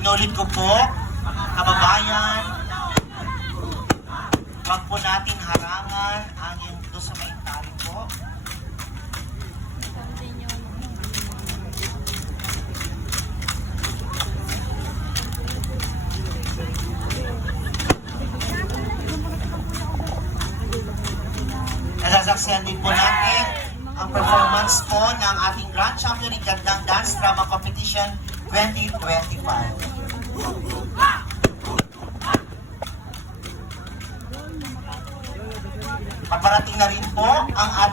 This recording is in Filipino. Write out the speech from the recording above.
Inulit ko po, kababayan, huwag po natin harangan ang yung doon sa may tali po. Nasasaksihan din po natin ang performance po ng ating Grand Champion in Gandang Dance Drama Competition 2025. Paparating na rin po ang ating